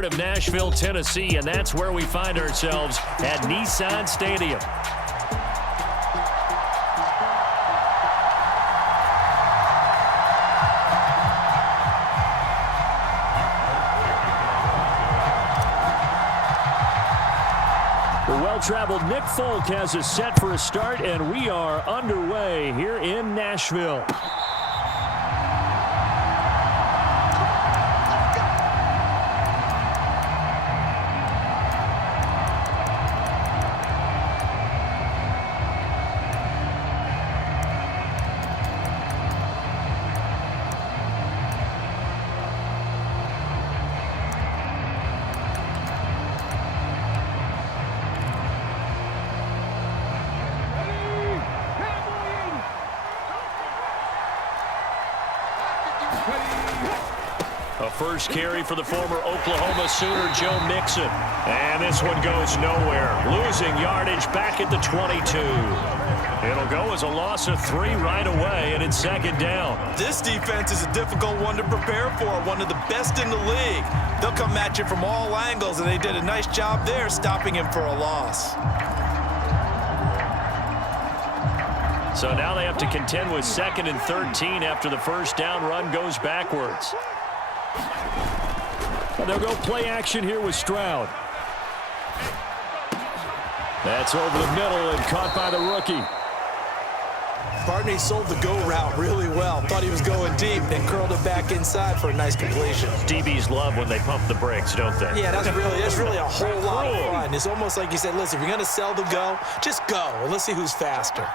Of Nashville, Tennessee, and that's where we find ourselves at Nissan Stadium. The well-traveled Nick Folk has us set for a start, and we are underway here in Nashville. First carry for the former Oklahoma Sooner, Joe Mixon. And this one goes nowhere. Losing yardage back at the 22. It'll go as a loss of 3 right away, and it's second down. This defense is a difficult one to prepare for, one of the best in the league. They'll come at you from all angles, and they did a nice job there stopping him for a loss. So now they have to contend with 2nd and 13 after the first down run goes backwards. They'll go play action here with Stroud. That's over the middle and caught by the rookie. Barney sold the go route really well. Thought he was going deep, then curled it back inside for a nice completion. DBs love when they pump the brakes, don't they? Yeah, that's really a whole lot of fun. It's almost like you said, listen, if you're going to sell the go, just go, and let's see who's faster.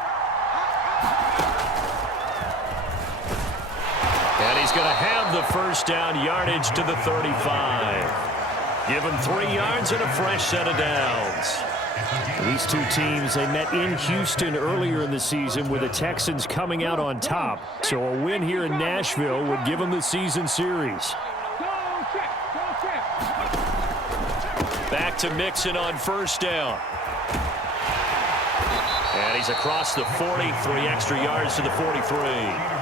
And he's going to have the first down, yardage to the 35. Give him 3 yards and a fresh set of downs. These two teams, they met in Houston earlier in the season with the Texans coming out on top. So a win here in Nashville would give them the season series. Back to Mixon on first down. And he's across the 40, 3 extra yards to the 43.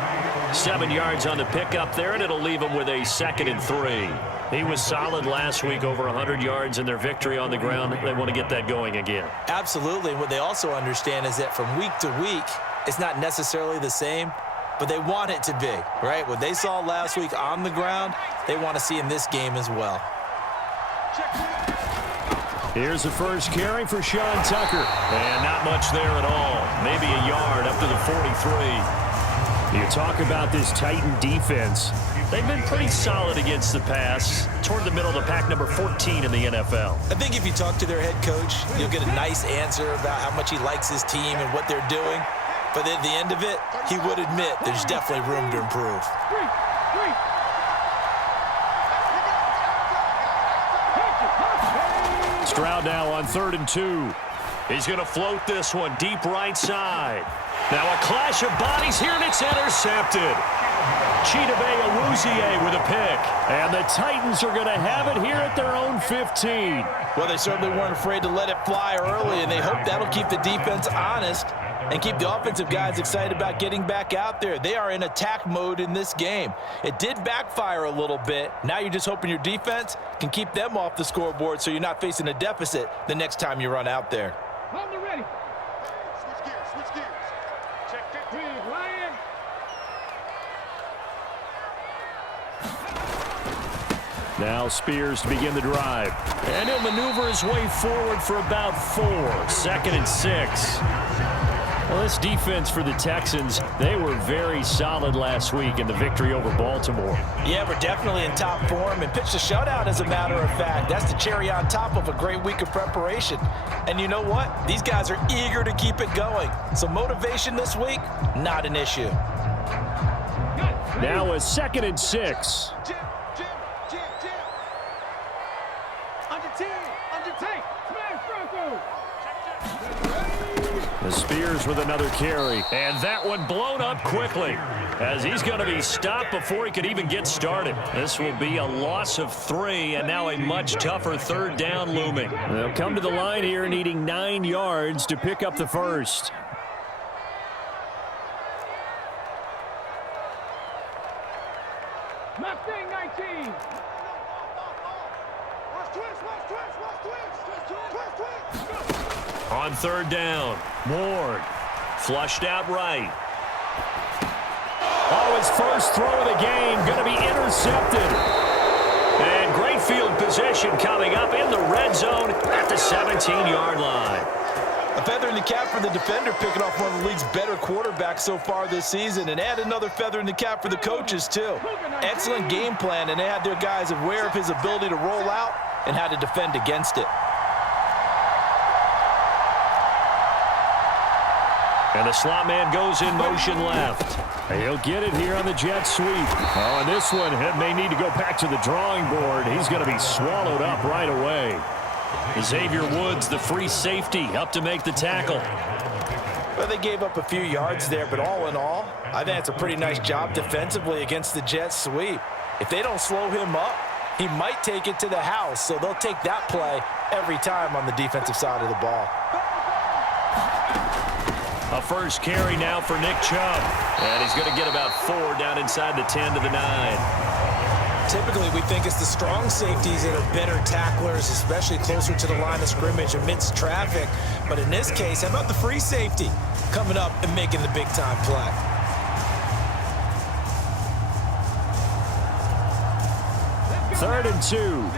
7 yards on the pickup there, and it'll leave him with a 2nd and 3. He was solid last week, over 100 yards in their victory on the ground. They want to get that going again. Absolutely. And what they also understand is that from week to week, it's not necessarily the same, but they want it to be, right? What they saw last week on the ground, they want to see in this game as well. Here's the first carry for Sean Tucker. And not much there at all. Maybe a yard up to the 43. You talk about this Titan defense. They've been pretty solid against the pass. Toward the middle of the pack, number 14 in the NFL. I think if you talk to their head coach, you'll get a nice answer about how much he likes his team and what they're doing. But at the end of it, he would admit there's definitely room to improve. Stroud now on 3rd and 2. He's going to float this one deep right side. Now a clash of bodies here, and it's intercepted. Chidobe Awuzie with a pick. And the Titans are going to have it here at their own 15. Well, they certainly weren't afraid to let it fly early, and they hope that'll keep the defense honest and keep the offensive guys excited about getting back out there. They are in attack mode in this game. It did backfire a little bit. Now you're just hoping your defense can keep them off the scoreboard so you're not facing a deficit the next time you run out there. Ready. Switch gears. Check 15, Lion. Now Spears to begin the drive. And he'll maneuver his way forward for about 4. 2nd and 6. Well, this defense for the Texans, they were very solid last week in the victory over Baltimore. Yeah, we're definitely in top form and pitched a shutout, as a matter of fact. That's the cherry on top of a great week of preparation. And you know what? These guys are eager to keep it going. So motivation this week, not an issue. Now a 2nd and 6. Jim. Under 10. Smash Bronco. The Spears with another carry. And that one blown up quickly, as he's going to be stopped before he could even get started. This will be a loss of 3, and now a much tougher 3rd down looming. They'll come to the line here needing 9 yards to pick up the first. Mustang 19. On third down, Ward flushed out right. Oh, his first throw of the game going to be intercepted. And great field position coming up in the red zone at the 17-yard line. A feather in the cap for the defender, picking off one of the league's better quarterbacks so far this season, and add another feather in the cap for the coaches, too. Excellent game plan, and they had their guys aware of his ability to roll out and how to defend against it. And the slot man goes in motion left. He'll get it here on the jet sweep. Oh, and this one may need to go back to the drawing board. He's going to be swallowed up right away. Xavier Woods, the free safety, up to make the tackle. Well, they gave up a few yards there, but all in all, I think it's a pretty nice job defensively against the jet sweep. If they don't slow him up, he might take it to the house, so they'll take that play every time on the defensive side of the ball. A first carry now for Nick Chubb. And he's going to get about 4 down inside the 10 to the 9. Typically, we think it's the strong safeties that are better tacklers, especially closer to the line of scrimmage amidst traffic. But in this case, how about the free safety coming up and making the big-time play? Third and 2.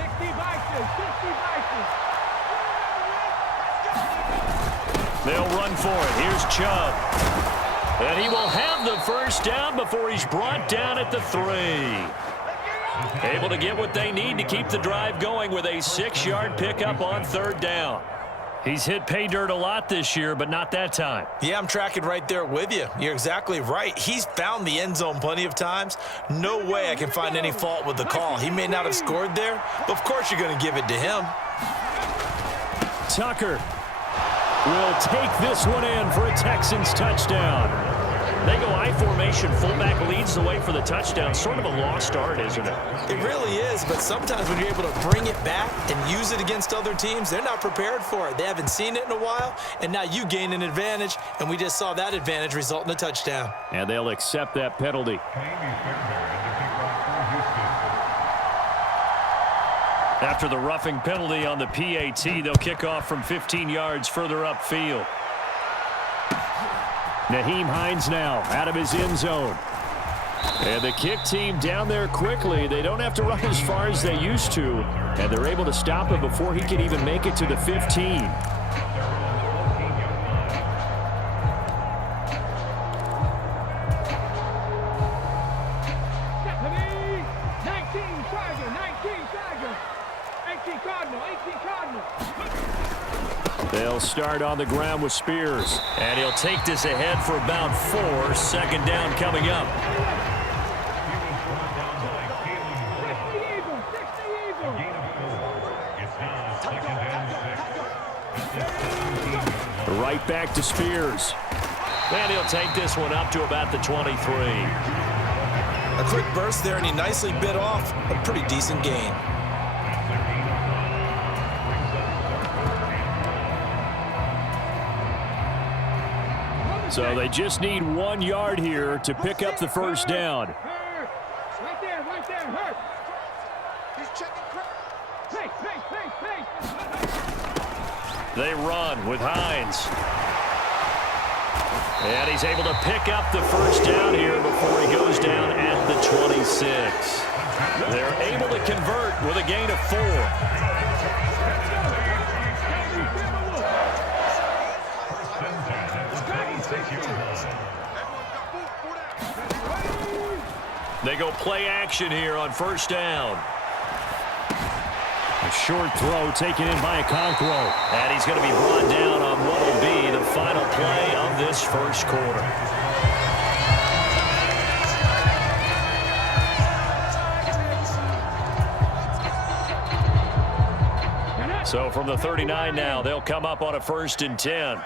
They'll run for it. Here's Chubb. And he will have the first down before he's brought down at the 3. Able to get what they need to keep the drive going with a 6-yard pickup on third down. He's hit pay dirt a lot this year, but not that time. Yeah, I'm tracking right there with you. You're exactly right. He's found the end zone plenty of times. No way I can find any fault with the call. He may not have scored there, but of course you're going to give it to him. Tucker will take this one in for a Texans touchdown. They go I formation. Fullback leads the way for the touchdown. Sort of a lost art, isn't it? It really is, but sometimes when you're able to bring it back and use it against other teams, they're not prepared for it. They haven't seen it in a while, and now you gain an advantage, and we just saw that advantage result in a touchdown. And they'll accept that penalty. After the roughing penalty on the PAT, they'll kick off from 15 yards further upfield. Nyheim Hines now out of his end zone. And the kick team down there quickly. They don't have to run as far as they used to. And they're able to stop him before he can even make it to the 15. They'll start on the ground with Spears. And he'll take this ahead for about 4. Second down coming up. Right back to Spears. And he'll take this one up to about the 23. A quick burst there, and he nicely bit off a pretty decent gain. So they just need 1 yard here to pick up the first down. Right there, hurt. He's checking pace. They run with Hines. And he's able to pick up the first down here before he goes down at the 26. They're able to convert with a gain of 4. They go play action here on first down. A short throw taken in by Okonkwo. And he's going to be brought down on what will be the final play of this first quarter. So from the 39 now, they'll come up on a 1st and 10.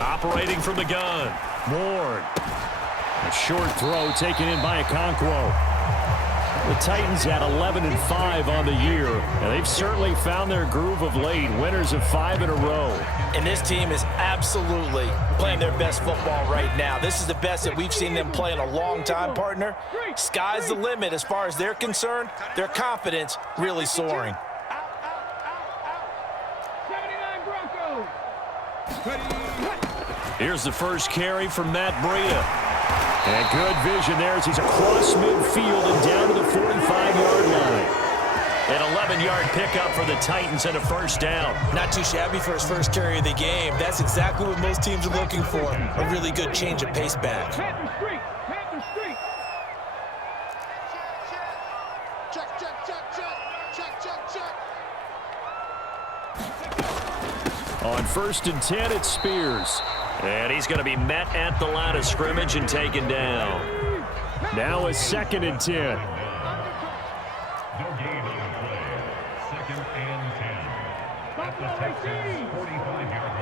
Operating from the gun, Ward. A short throw taken in by Okonkwo. The Titans at 11-5 on the year, and they've certainly found their groove of late. Winners of 5 in a row. And this team is absolutely playing their best football right now. This is the best that we've seen them play in a long time, partner. Sky's the limit as far as they're concerned. Their confidence really soaring. 79 Broncos. Here's the first carry from Matt Breida. And good vision there as he's across midfield and down to the 45-yard line. An 11-yard pickup for the Titans and a first down. Not too shabby for his first carry of the game. That's exactly what most teams are looking for. A really good change of pace back. Panther Street. Panther Street. Check. On 1st and 10, it's Spears. And he's going to be met at the line of scrimmage and taken down. Now a 2nd and 10. No gain on the play. 2nd and 10. At the Texans' 45-yard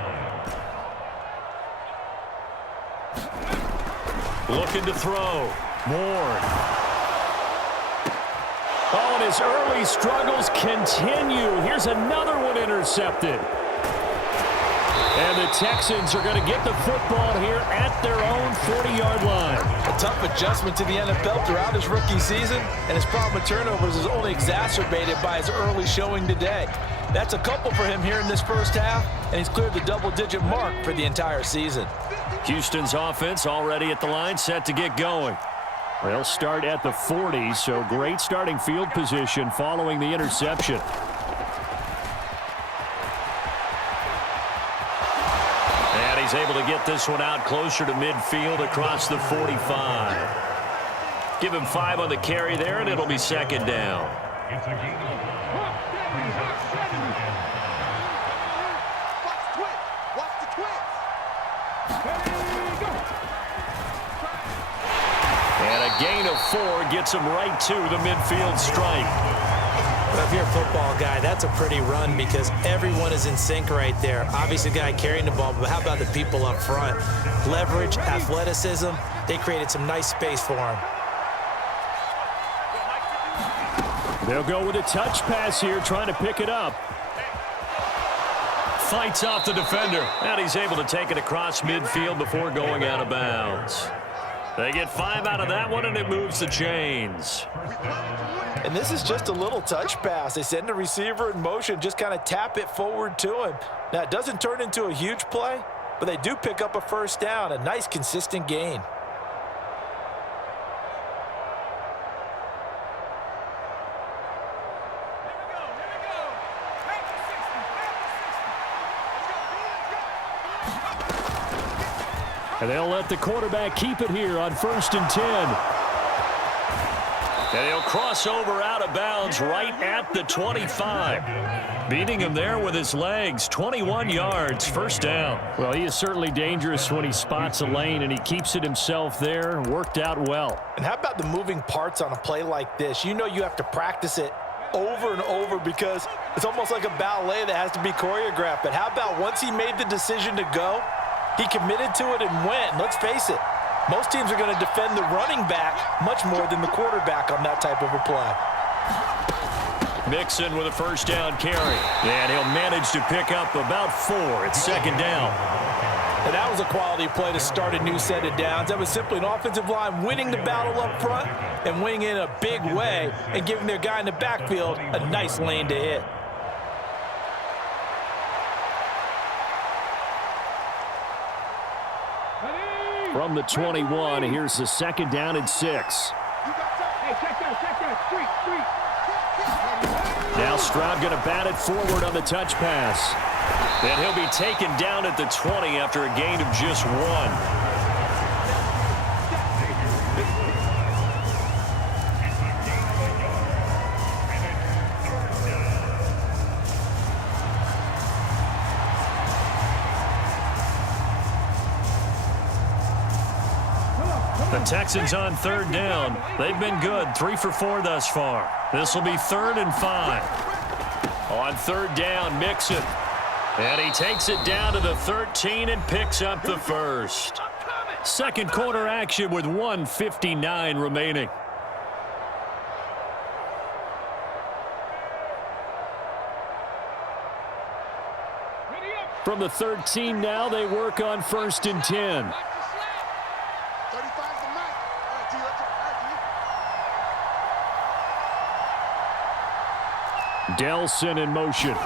line. Looking to throw. Ward. Oh, and his early struggles continue. Here's another one intercepted. And the Texans are going to get the football here at their own 40-yard line. A tough adjustment to the NFL throughout his rookie season, and his problem with turnovers is only exacerbated by his early showing today. That's a couple for him here in this first half, and he's cleared the double-digit mark for the entire season. Houston's offense already at the line, set to get going. They'll start at the 40, so great starting field position following the interception. He's able to get this one out closer to midfield across the 45. Give him 5 on the carry there, and it'll be 2nd down. It's a gain of 1. Watch the twins. And a gain of 4 gets him right to the midfield stripe. But if you're a football guy, that's a pretty run because everyone is in sync right there. Obviously, the guy carrying the ball, but how about the people up front? Leverage, athleticism, they created some nice space for him. They'll go with a touch pass here, trying to pick it up. Fights off the defender, and he's able to take it across midfield before going out of bounds. They get 5 out of that one, and it moves the chains. And this is just a little touch pass. They send the receiver in motion, just kind of tap it forward to him. Now, it doesn't turn into a huge play, but they do pick up a first down, a nice, consistent gain. And they'll let the quarterback keep it here on 1st and 10. And he'll cross over out of bounds right at the 25. Beating him there with his legs. 21 yards, first down. Well, he is certainly dangerous when he spots a lane, and he keeps it himself there. Worked out well. And how about the moving parts on a play like this? You know you have to practice it over and over because it's almost like a ballet that has to be choreographed. But how about once he made the decision to go, he committed to it and went. Let's face it, most teams are going to defend the running back much more than the quarterback on that type of a play. Mixon with a first down carry. And he'll manage to pick up about 4. It's 2nd down. And that was a quality play to start a new set of downs. That was simply an offensive line winning the battle up front and winning in a big way and giving their guy in the backfield a nice lane to hit. From the 21, here's the 2nd down and 6. Hey, check that. Street. Now Stroud going to bat it forward on the touch pass. And he'll be taken down at the 20 after a gain of just 1. The Texans on 3rd down. They've been good, 3 for 4 thus far. This will be 3rd and 5. On 3rd down, Mixon. And he takes it down to the 13 and picks up the first. Second quarter action with 1:59 remaining. From the 13 now, they work on 1st and 10. 35's the mic. All right, T, let's go. Delson in motion.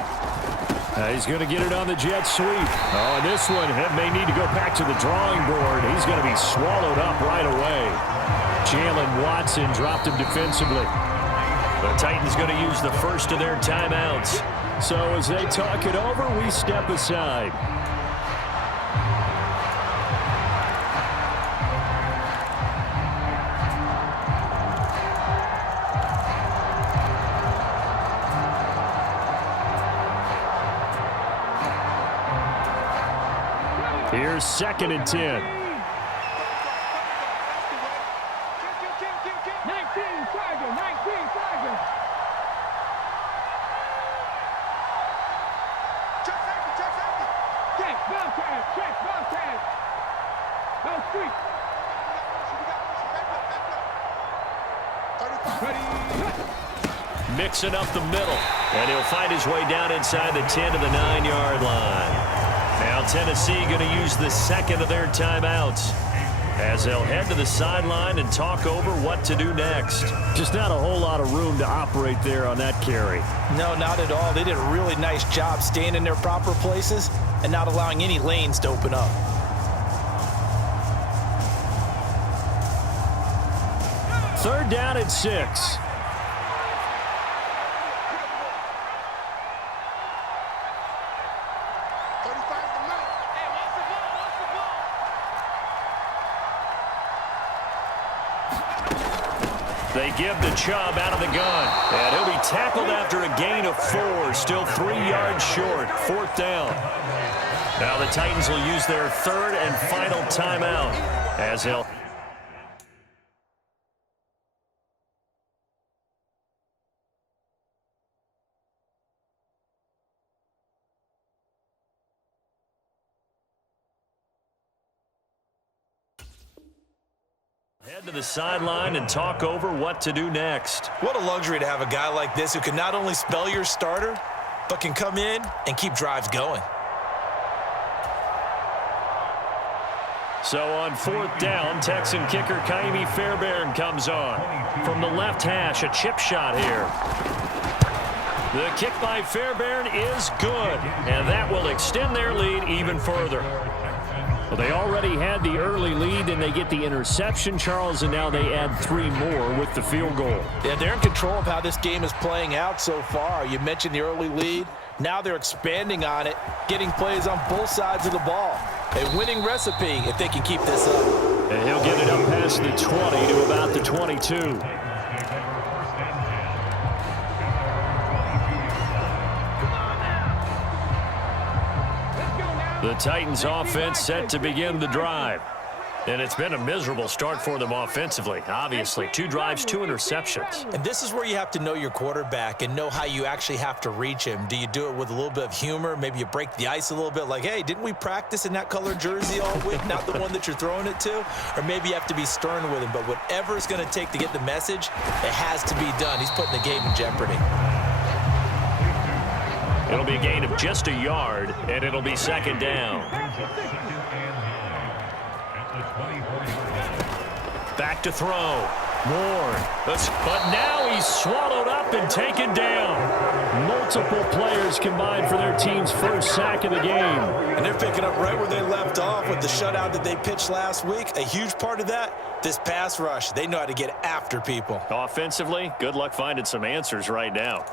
He's going to get it on the jet sweep. Oh, and this one may need to go back to the drawing board. He's going to be swallowed up right away. Jalen Watson dropped him defensively. The Titans going to use the first of their timeouts. So as they talk it over, we step aside. Here's 2nd and 10. 19, Tiger, 19, Tiger. Check safety, check safety. Check, bounce tag. No street. Mixing up the middle. And he'll find his way down inside the 10 to the 9-yard line. Now Tennessee going to use the second of their timeouts as they'll head to the sideline and talk over what to do next. Just not a whole lot of room to operate there on that carry. No, not at all. They did a really nice job staying in their proper places and not allowing any lanes to open up. Third down and 6. They give the Chubb out of the gun. And he'll be tackled after a gain of 4. Still 3 yards short. 4th down. Now the Titans will use their third and final timeout as they'll... Head to the sideline and talk over what to do next. What a luxury to have a guy like this who can not only spell your starter, but can come in and keep drives going. So on 4th down, Texan kicker Kaimi Fairbairn comes on. From the left hash, a chip shot here. The kick by Fairbairn is good, and that will extend their lead even further. Well, they already had the early lead, and they get the interception, Charles, and now they add 3 more with the field goal. Yeah, they're in control of how this game is playing out so far. You mentioned the early lead. Now they're expanding on it, getting plays on both sides of the ball. A winning recipe if they can keep this up. And he'll get it up past the 20 to about the 22. The Titans offense set to begin the drive. And it's been a miserable start for them offensively. Obviously, 2 drives, 2 interceptions. And this is where you have to know your quarterback and know how you actually have to reach him. Do you do it with a little bit of humor? Maybe you break the ice a little bit like, hey, didn't we practice in that color jersey all week? Not the one that you're throwing it to? Or maybe you have to be stern with him. But whatever it's going to take to get the message, it has to be done. He's putting the game in jeopardy. It'll be a gain of just a yard, and it'll be 2nd down. Back to throw. Moore. But now he's swallowed up and taken down. Multiple players combined for their team's first sack of the game. And they're picking up right where they left off with the shutout that they pitched last week. A huge part of that, this pass rush. They know how to get after people. Offensively, good luck finding some answers right now.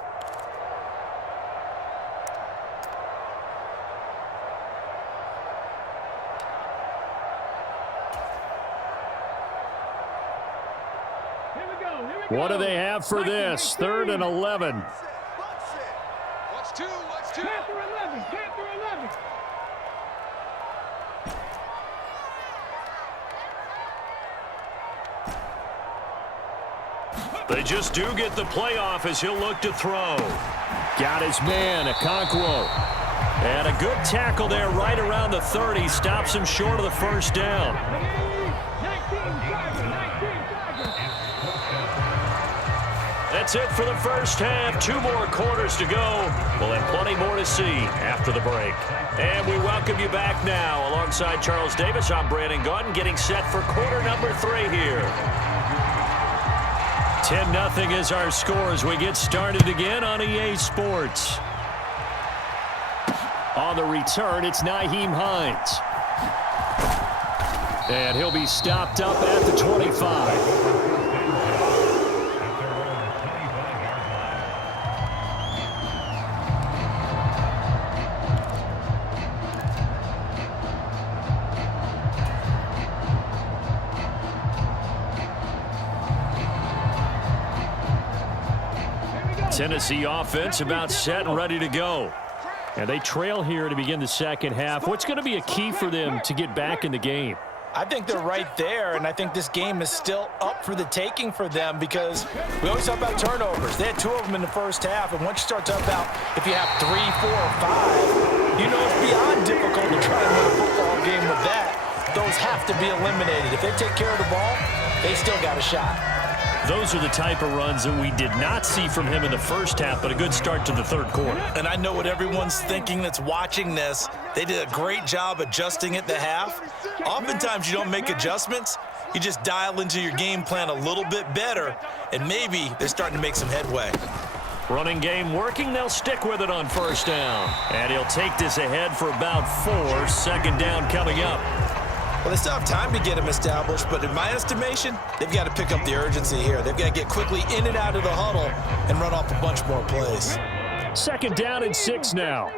What do they have for this? 3rd and 11. What's two? Panther 11, Panther 11. They just do get the playoff as he'll look to throw. Got his man, Okonkwo. And a good tackle there right around the 30. Stops him short of the first down. 19 Tiger. that's it for the first half. 2 more quarters to go. We'll have plenty more to see after the break. And we welcome you back now. Alongside Charles Davis, I'm Brandon Gaudin, getting set for quarter number 3 here. 10-0 is our score as we get started again on EA Sports. On the return, it's Nyheim Hines. And he'll be stopped up at the 25. Tennessee offense about set and ready to go. And they trail here to begin the second half. What's going to be a key for them to get back in the game? I think they're right there, and I think this game is still up for the taking for them because we always talk about turnovers. They had 2 of them in the first half, and once you start talking about if you have 3, 4, or 5, you know it's beyond difficult to try and win a football game with that. Those have to be eliminated. If they take care of the ball, they still got a shot. Those are the type of runs that we did not see from him in the first half, but a good start to the third quarter. And I know what everyone's thinking that's watching this. They did a great job adjusting at the half. Oftentimes you don't make adjustments. You just dial into your game plan a little bit better, and maybe they're starting to make some headway. Running game working. They'll stick with it on first down. And he'll take this ahead for about 4. Second down coming up. Well, they still have time to get him established, but in my estimation, they've got to pick up the urgency here. They've got to get quickly in and out of the huddle and run off a bunch more plays. Second down and 6 now.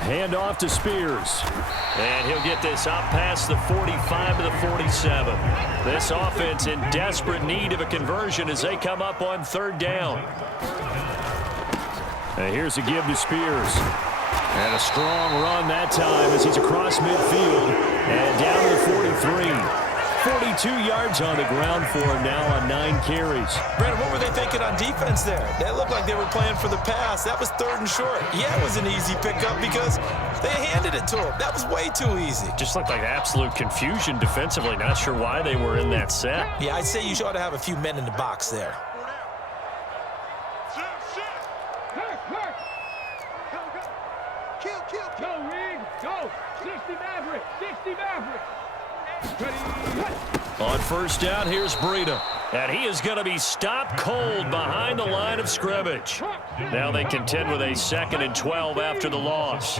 Hand off to Spears. And he'll get this up past the 45 to the 47. This offense in desperate need of a conversion as they come up on third down. And here's a give to Spears. And a strong run that time as he's across midfield and down to the 43. 42 yards on the ground for him now on 9 carries. Brandon, what were they thinking on defense there? They looked like they were playing for the pass. That was 3rd and short. Yeah, it was an easy pickup because they handed it to him. That was way too easy. Just looked like absolute confusion defensively. Not sure why they were in that set. Yeah, I'd say you ought to have a few men in the box there. On first down, here's Breida. And he is going to be stopped cold behind the line of scrimmage. Now they contend with a 2nd and 12 after the loss.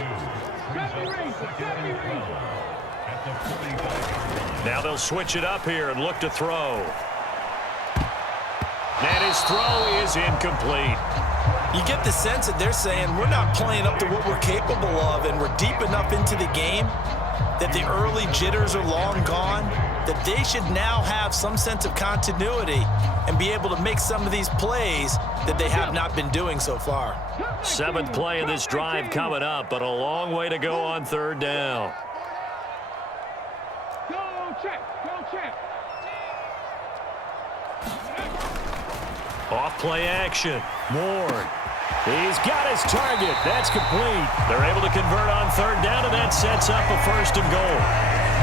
Now they'll switch it up here and look to throw. And his throw is incomplete. You get the sense that they're saying we're not playing up to what we're capable of, and we're deep enough into the game that the early jitters are long gone, that they should now have some sense of continuity and be able to make some of these plays that they have not been doing so far. 7th play of this drive coming up, but a long way to go on third down. Go check. Off play action. Ward. He's got his target. That's complete. They're able to convert on third down, and that sets up a 1st and goal.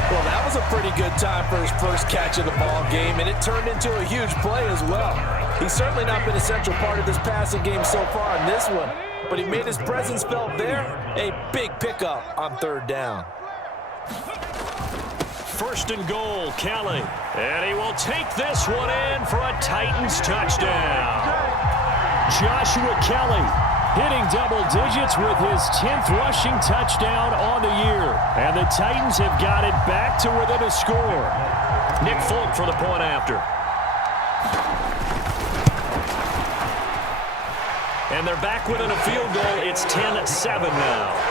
Well, that was a pretty good time for his first catch of the ball game, and it turned into a huge play as well. He's certainly not been a central part of this passing game so far in this one, but he made his presence felt there. A big pickup on third down. 1st and goal, Kelly. And he will take this one in for a Titans touchdown. Joshua Kelly hitting double digits with his 10th rushing touchdown on the year. And the Titans have got it back to within a score. Nick Folk for the point after. And they're back within a field goal. It's 10-7 now.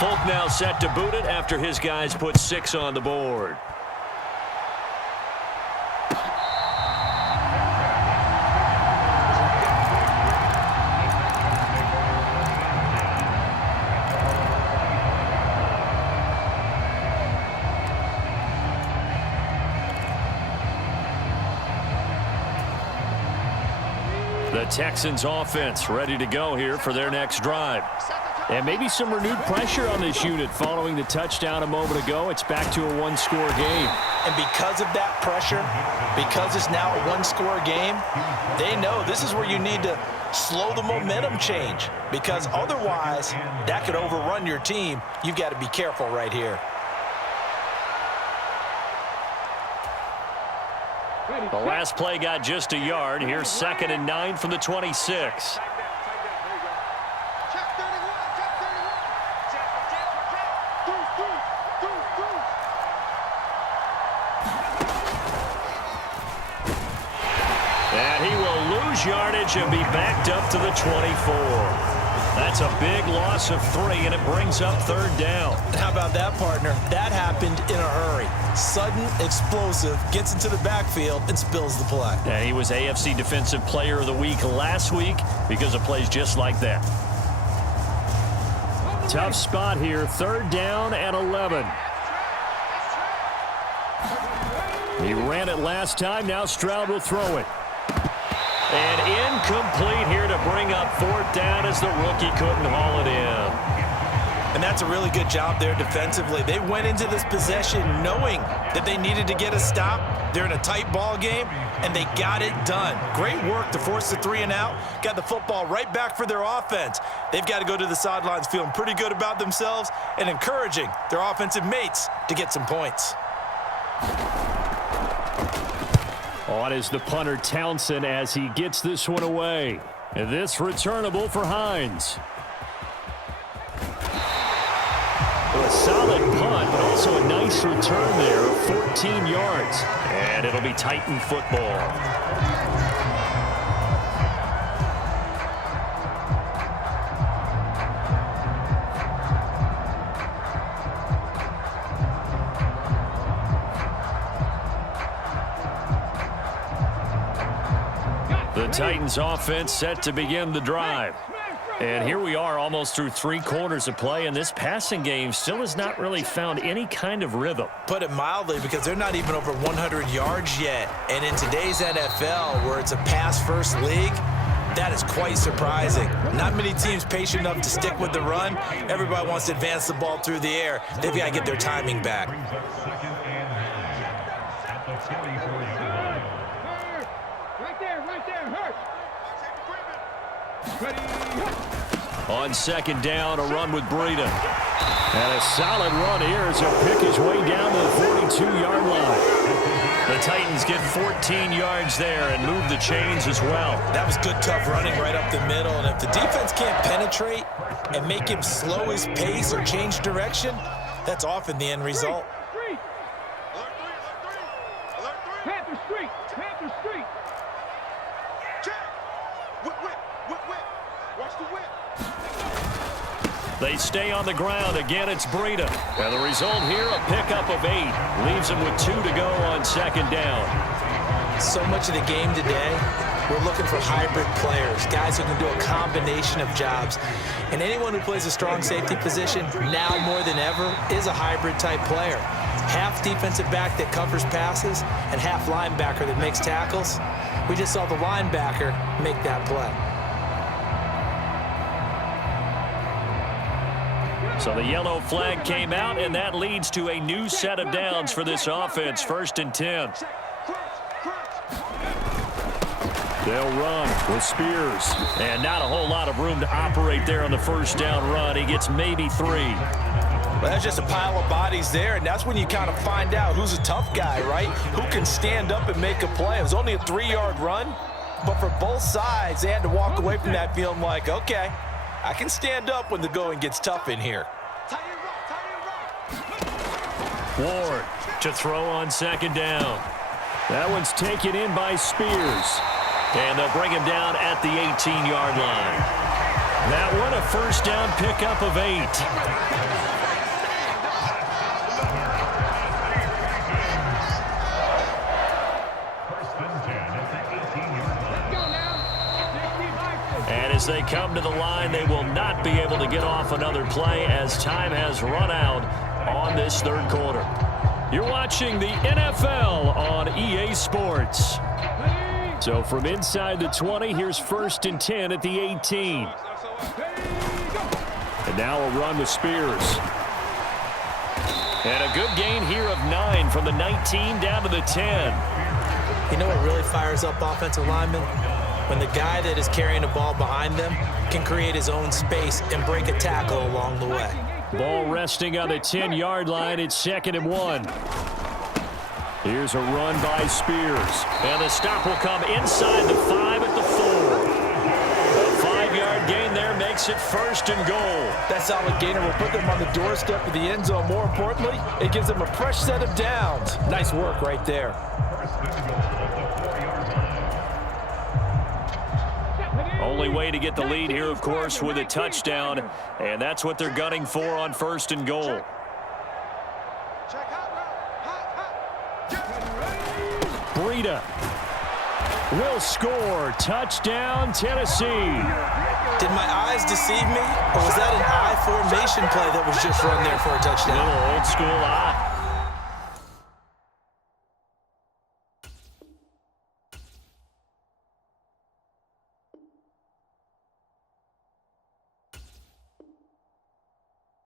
Folk now set to boot it after his guys put 6 on the board. The Texans offense ready to go here for their next drive. And maybe some renewed pressure on this unit following the touchdown a moment ago. It's back to a one-score game. And because of that pressure, because it's now a one-score game, they know this is where you need to slow the momentum change, because otherwise that could overrun your team. You've got to be careful right here. The last play got just a yard. Here's 2nd and 9 from the 26. And he will lose yardage and be backed up to the 24. That's a big loss of 3, and it brings up 3rd down. How about that, partner? That happened in a hurry. Sudden, explosive, gets into the backfield, and spills the play. And he was AFC Defensive Player of the Week last week because of plays just like that. Tough spot here, 3rd down and 11. He ran it last time. Now Stroud will throw it. And incomplete here to bring up 4th down as the rookie couldn't haul it in. And that's a really good job there defensively. They went into this possession knowing that they needed to get a stop. They're in a tight ball game, and they got it done. Great work to force the 3 and out. Got the football right back for their offense. They've got to go to the sidelines feeling pretty good about themselves and encouraging their offensive mates to get some points. On is the punter Townsend as he gets this one away. And this returnable for Hines. A solid punt, but also a nice return there of 14 yards. And it'll be Titan football. The Titans offense set to begin the drive. And here we are almost through 3 quarters of play, and this passing game still has not really found any kind of rhythm. Put it mildly, because they're not even over 100 yards yet. And in today's NFL, where it's a pass-first league, that is quite surprising. Not many teams patient enough to stick with the run. Everybody wants to advance the ball through the air. They've got to get their timing back. On 2nd down, a run with Breida. And a solid run here as he'll pick his way down to the 42-yard line. The Titans get 14 yards there and move the chains as well. That was good, tough running right up the middle. And if the defense can't penetrate and make him slow his pace or change direction, that's often the end result. Panther Street! Panther Street! They stay on the ground. Again, it's Breida. And the result here, a pickup of 8. Leaves them with 2 to go on 2nd down. So much of the game today, we're looking for hybrid players, guys who can do a combination of jobs. And anyone who plays a strong safety position, now more than ever, is a hybrid type player. Half defensive back that covers passes and half linebacker that makes tackles. We just saw the linebacker make that play. So the yellow flag came out, and that leads to a new set of downs for this offense. 1st and 10. They'll run with Spears. And not a whole lot of room to operate there on the 1st down run. He gets maybe 3. Well, that's just a pile of bodies there, and that's when you kind of find out who's a tough guy, right? Who can stand up and make a play. It was only a 3-yard run, but for both sides, they had to walk away from that feeling like, okay, I can stand up when the going gets tough in here. Ward to throw on 2nd down. That one's taken in by Spears. And they'll bring him down at the 18-yard line. That one, a 1st down pickup of 8. And as they come to the line, they will not be able to get off another play as time has run out on this 3rd quarter. You're watching the NFL on EA Sports. So from inside the 20, here's 1st and 10 at the 18. And now a run with Spears. And a good gain here of 9 from the 19 down to the 10. You know what really fires up offensive linemen? When the guy that is carrying the ball behind them can create his own space and break a tackle along the way. Ball resting on the 10-yard line. It's 2nd and 1. Here's a run by Spears. And the stop will come inside the 5 at the 4. A 5-yard gain there makes it 1st and goal. That solid gainer will put them on the doorstep of the end zone. More importantly, it gives them a fresh set of downs. Nice work right there. Only way to get the lead here, of course, with a touchdown. And that's what they're gunning for on 1st and goal. Breida will score. Touchdown, Tennessee. Did my eyes deceive me, or was that an I formation play that was just run there for a touchdown? Little old school eye.